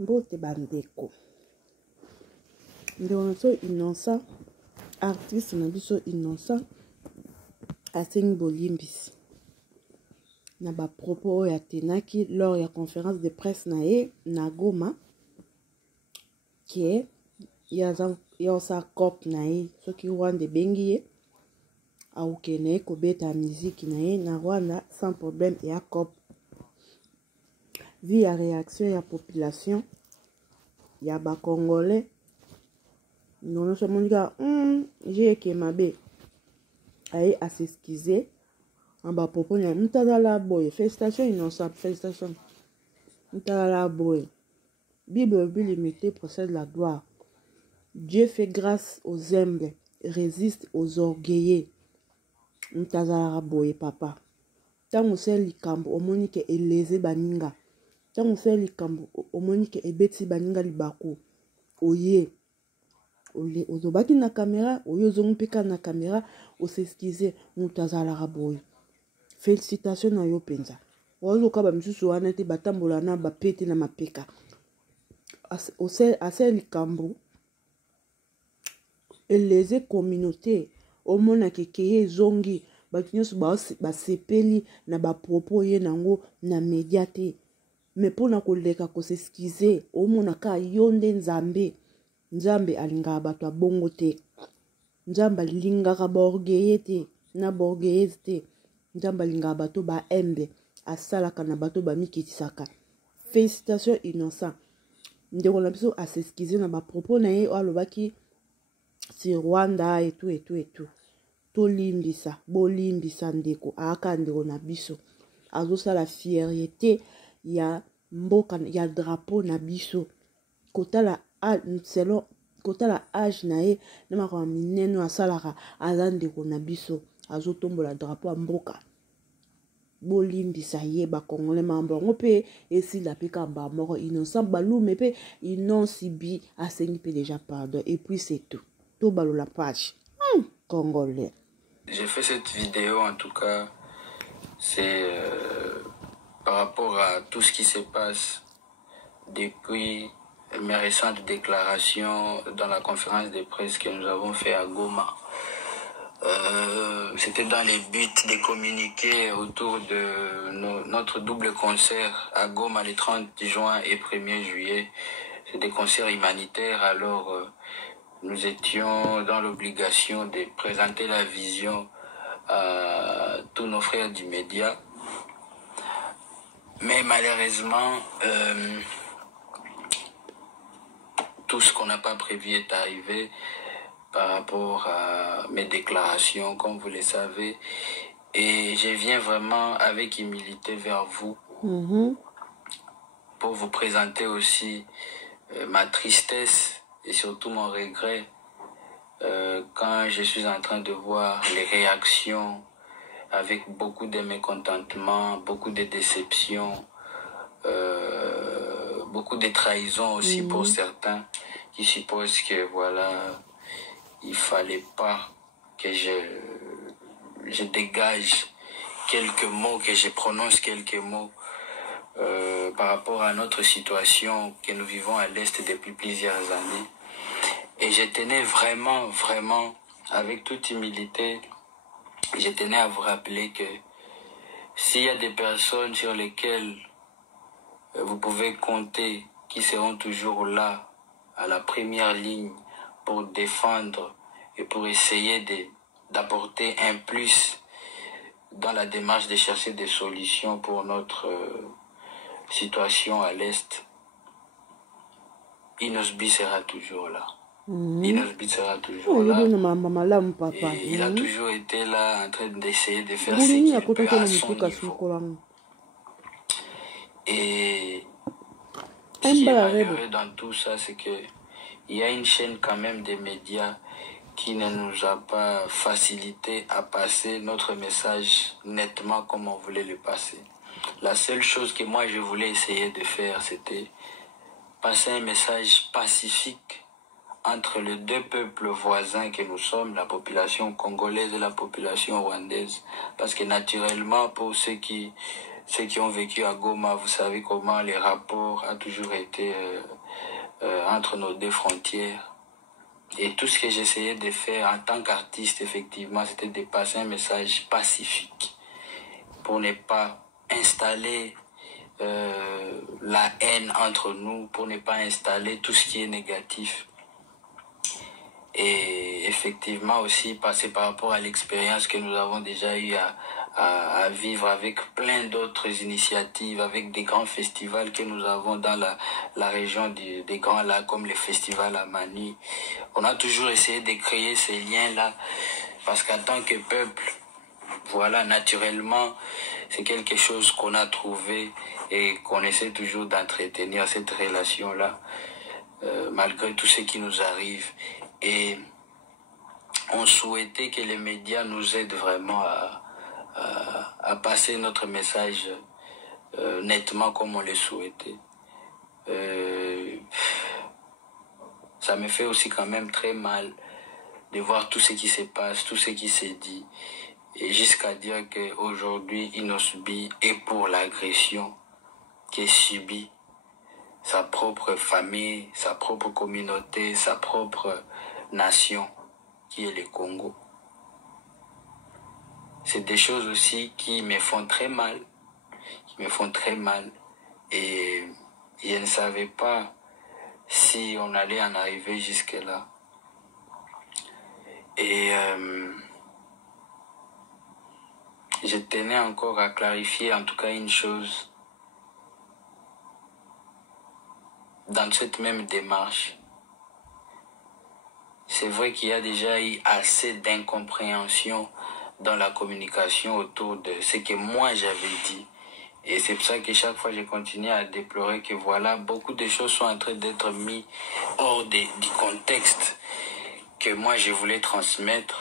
Mbote bandeko. Ndeko innocent, artiste na biso innocent, asengi bolimbisi. Na ba propos oyo atenaki lors ya conférence de presse na ye na Goma qui ya sa cop na ye soki Rwanda bengi ye auke na ye kobeta musique na ye na Rwanda sans problème ya cop. Vu la réaction ya population ya ba congolais non seulement dire j'ai que mabe aye à s'excuser en bas propos na mutala boy félicitations innocent félicitations mutala boy Bible limité possède la gloire. Dieu fait grâce aux humbles, résiste aux orgueilleux. Mutala boy papa tango sel likambo omoni ke eleze baninga tango sel likambo omoni ke ebeti baninga libako oye ole ozobaki na caméra oyo ozompeka na caméra osexcuser mutazala boy. Félicitations na yo penza. Ozoka ba misusu wana te batambola na bapete na mapeka. Asel likambo eleze communauté omona kekeye zongi bakinyoso basepeli na bapropos ye nango na media te mais pona koleka kosexcuser omona ka yonde nzambe alingaka bato ya bongo te nzambe alingaka baorgueilleux te na baorgueilleuse te nzambe alingaka bato ba embe asalaka na bato bamikitisaka. Félicitations innocent ndeko na biso asexcuser na bapropos na ye alobaki si Rwanda et tout tolimbisa bolimbisa ndeko aka ndeko na biso azosala fierté ya mboka ya drapeau na biso kotala selon kotala âge na ye na makambo minene asalaka aza ndeko na biso azotombola drapeau ya mboka bolimbisa ye bakongole mambango pe esila pe kamba moko innocent balume pe inonsibi asengi pe déjà pardon et puis c'est tout to balo la page congolais. J'ai fait cette vidéo en tout cas c'est par rapport à tout ce qui se passe depuis mes récentes déclarations dans la conférence de presse que nous avons fait à Goma. C'était dans les buts de communiquer autour de notre double concert à Goma le 30 juin et 1er juillet. C'est des concerts humanitaires, alors nous étions dans l'obligation de présenter la vision à tous nos frères du média. Mais malheureusement, tout ce qu'on n'a pas prévu est arrivé par rapport à mes déclarations, comme vous le savez. Et je viens vraiment avec humilité vers vous pour vous présenter aussi ma tristesse et surtout mon regret quand je suis en train de voir les réactions avec beaucoup de mécontentement, beaucoup de déception, beaucoup de trahison aussi pour certains qui supposent que voilà, il fallait pas que je dégage quelques mots, que je prononce quelques mots par rapport à notre situation que nous vivons à l'Est depuis plusieurs années. Et je tenais vraiment, avec toute humilité, je tenais à vous rappeler que s'il y a des personnes sur lesquelles vous pouvez compter, qui seront toujours là, à la première ligne, pour défendre et pour essayer d'apporter un plus dans la démarche de chercher des solutions pour notre situation à l'Est, Inosbi sera toujours là. Inosbi sera toujours là. Et il a toujours été là en train d'essayer de faire ce qu'il peut à son niveau. Et ce qui est malheureux dans tout ça, c'est que il y a une chaîne quand même des médias qui ne nous a pas facilité à passer notre message nettement comme on voulait le passer. La seule chose que moi je voulais essayer de faire, c'était passer un message pacifique entre les deux peuples voisins que nous sommes, la population congolaise et la population rwandaise. Parce que naturellement, pour ceux qui ceux qui ont vécu à Goma, vous savez comment les rapports ont toujours été entre nos deux frontières. Et tout ce que j'essayais de faire en tant qu'artiste, effectivement, c'était de passer un message pacifique pour ne pas installer la haine entre nous, pour ne pas installer tout ce qui est négatif. Et effectivement aussi passer par rapport à l'expérience que nous avons déjà eu à vivre avec plein d'autres initiatives, avec des grands festivals que nous avons dans la région des Grands Lacs, comme les festivals à Mani. On a toujours essayé de créer ces liens-là, parce qu'en tant que peuple, voilà, naturellement, c'est quelque chose qu'on a trouvé et qu'on essaie toujours d'entretenir cette relation-là, malgré tout ce qui nous arrive. Et on souhaitait que les médias nous aident vraiment à passer notre message nettement comme on le souhaitait. Ça me fait aussi quand même très mal de voir tout ce qui se passe, tout ce qui s'est dit, et jusqu'à dire qu'aujourd'hui, Inosbi est pour l'agression qui est subie sa propre famille, sa propre communauté, sa propre nation, qui est le Congo. C'est des choses aussi qui me font très mal, et je ne savais pas si on allait en arriver jusque-là. Et je tenais encore à clarifier en tout cas une chose dans cette même démarche. C'est vrai qu'il y a déjà eu assez d'incompréhension dans la communication autour de ce que moi j'avais dit. Et c'est pour ça que chaque fois je continue à déplorer que voilà, beaucoup de choses sont en train d'être mises hors du contexte que moi je voulais transmettre.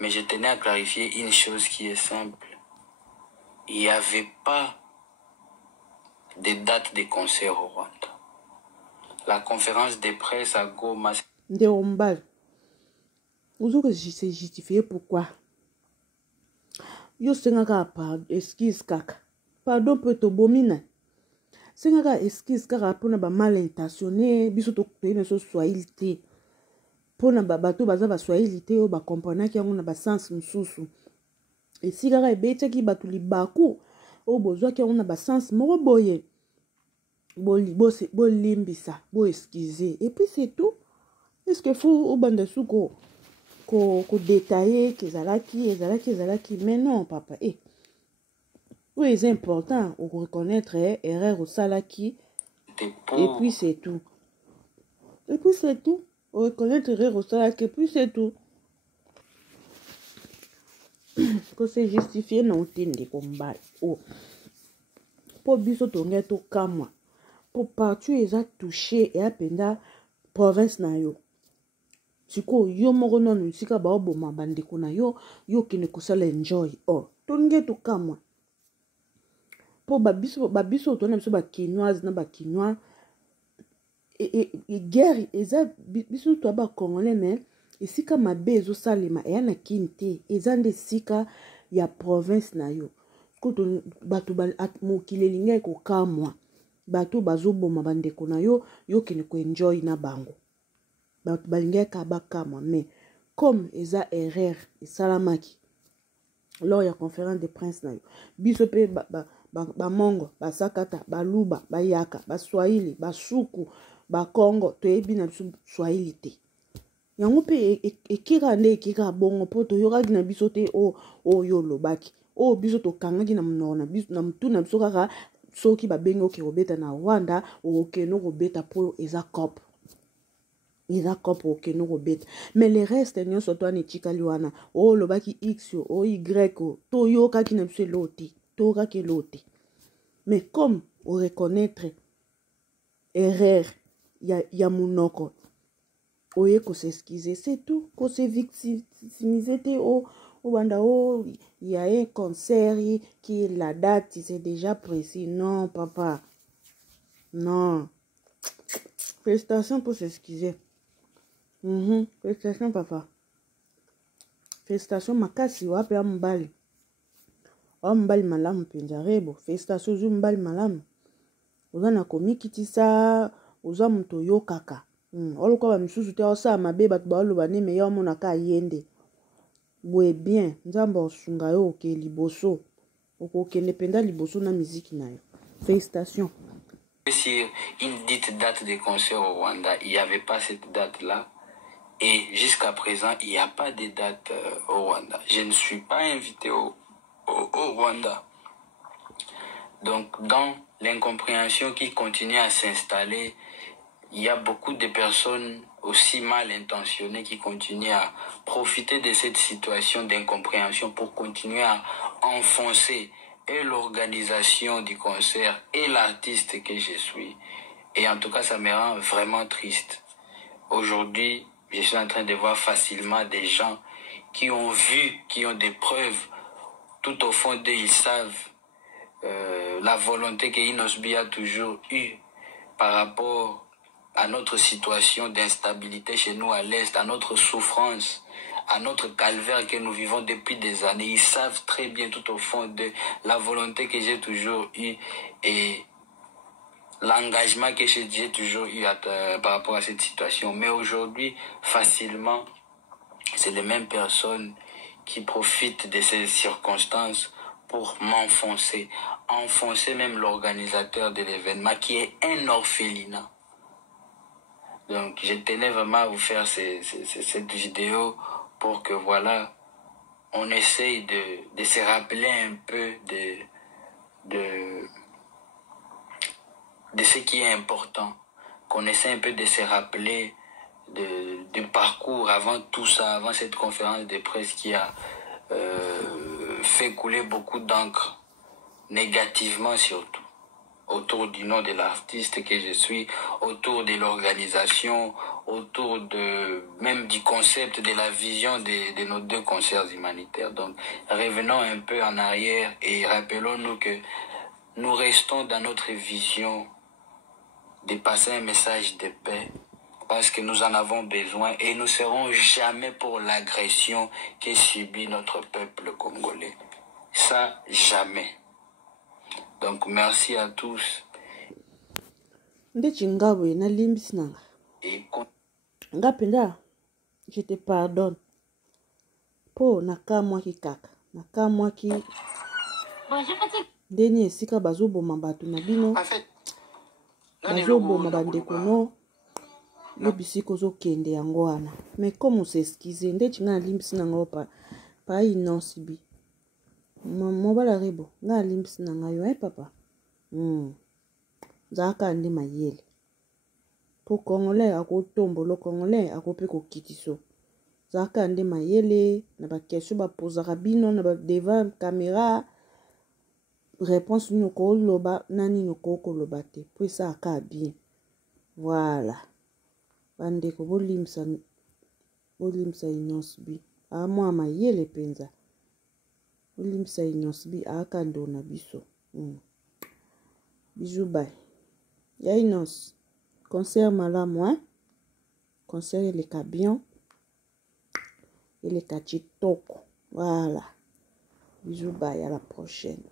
Mais je tenais à clarifier une chose qui est simple. Il n'y avait pas de date de concert au Rwanda. La conférence de presse à Goma... Ndeombal. Vous que c'est justifié pourquoi? Yo sengaka par excuse kaka. Pardon peut te bominer. Sengaka excuse kaka pona ba mal intentionné, biso to pene so swahili. Pona ba bato baza ba swahili o ba comprendre ki yango na ba sens mususu. Et si kaka ebetya ki bato libaku o bozwa ki yango na ba sens moko boye. Bo limbisa, bo excuser. Et puis c'est tout. Est-ce que faut au bande suko ko détailler que ezalaki mais non papa oui c'est important de reconnaître erreur au salaki et puis c'est tout reconnaître erreur au salaki et puis c'est tout que c'est justifié na otende komba po biso tonge to kamwa po partout eza touché et apenda province na yo siko yo moko nono sika baoboma bandeko na yo kende kosala enjoy tonge tokamwa po babiso tona biso bakinoise na bakinois et guerre eza biso to ba congolais mais esika mabe ezosalema eya na kini te eza nde sika ya province na yo koto bato mokili elingi ekokamwa bato bazoboma bandeko na yo kende koenjoy na bango bato balingaka bakamwa mais comme eza erreur esalamaki lors ya conférence de prince na yo biso pe bamongo basakata baluba bayaka baswahili basuku bakongo toyebi na biso swahili te yango pe ekira nde ekira bongo po toyokaki na biso te oyo olobaki biso tokangaki na monoko na biso na mutu na biso kaka soki babengi oke kobeta na Rwanda okende kobeta po eza cop okende kobeta mais le reste nyonso to wana etikali wana olobaki x o y toyokaki na biso elote mais comme reconnaître erreur ya monoko oye s'excuser c'est tout ko se victimiser te banda il y a un concert qui est la date c'est déjà précis non papa non félicitations pour s'excuser félicitations papa félicitations makasi wape ya mobali o mbali malamu penza rebo félicitations ozu mbali malamu oza na komikitisa oza moto oyokaka oluka bamisusu te osala mabe bato baoloba ne me yo omonaka yende boye bien nzambe osunga yo oke liboso okokende mpenza liboso na miziki na yo félicitations. Sur une dite date de concert au Rwanda, il n'y avait pas cette date-là. Et jusqu'à présent, il n'y a pas de date au Rwanda. Je ne suis pas invité au Rwanda. Donc, dans l'incompréhension qui continue à s'installer, il y a beaucoup de personnes aussi mal intentionnées qui continuent à profiter de cette situation d'incompréhension pour continuer à enfoncer et l'organisation du concert et l'artiste que je suis. Et en tout cas, ça me rend vraiment triste. Aujourd'hui, je suis en train de voir facilement des gens qui ont vu, qui ont des preuves. Tout au fond d'eux, ils savent la volonté que Inosbi a toujours eue par rapport à notre situation d'instabilité chez nous à l'Est, à notre souffrance, à notre calvaire que nous vivons depuis des années. Ils savent très bien tout au fond de la volonté que j'ai toujours eue et l'engagement que j'ai toujours eu par rapport à cette situation. Mais aujourd'hui, facilement, c'est les mêmes personnes qui profitent de ces circonstances pour m'enfoncer. Enfoncer même l'organisateur de l'événement qui est un orphelinat. Donc, je tenais vraiment à vous faire cette vidéo pour que, voilà, on essaye de se rappeler un peu de ce qui est important. Qu'on essaie un peu de se rappeler du parcours avant tout ça, avant cette conférence de presse qui a fait couler beaucoup d'encre, négativement surtout, autour du nom de l'artiste que je suis, autour de l'organisation, autour même du concept, de la vision de nos deux concerts humanitaires. Donc, revenons un peu en arrière et rappelons-nous que nous restons dans notre vision de passer un message de paix parce que nous en avons besoin et nous ne serons jamais pour l'agression que subit notre peuple congolais. Ça, jamais. Donc, merci à tous. Je te pardonne. Po nakamwaki kaka. Nakamwaki. Ndeni esika bazoboma bato na bino. Bazoboma bandeko no. Lobisiko zokende yango wana. Mais comme on s'excuse, ndeti nga limbisi na ngo pa inosibi. Mobala rebo, nga limbisi na ngayo papa. Zaka ndi mayele. Po Congolais akotombo lo Congolais akope ko kitiso. Zaka ndi mayele na ba question ba posaka bino na ba devant caméra. Réponse nous ko loba nani no ko loba te. Puis ça aka bien. Voilà. Bandeko bolimsa inosbi. Amwa mayele penza. Bolimsa inosbi aka ndo na biso. Bisous bye. Ya inos. Concert malamu, hein? Concert il est bien. Il est kitoko. Voilà. Bisous bye, à la prochaine.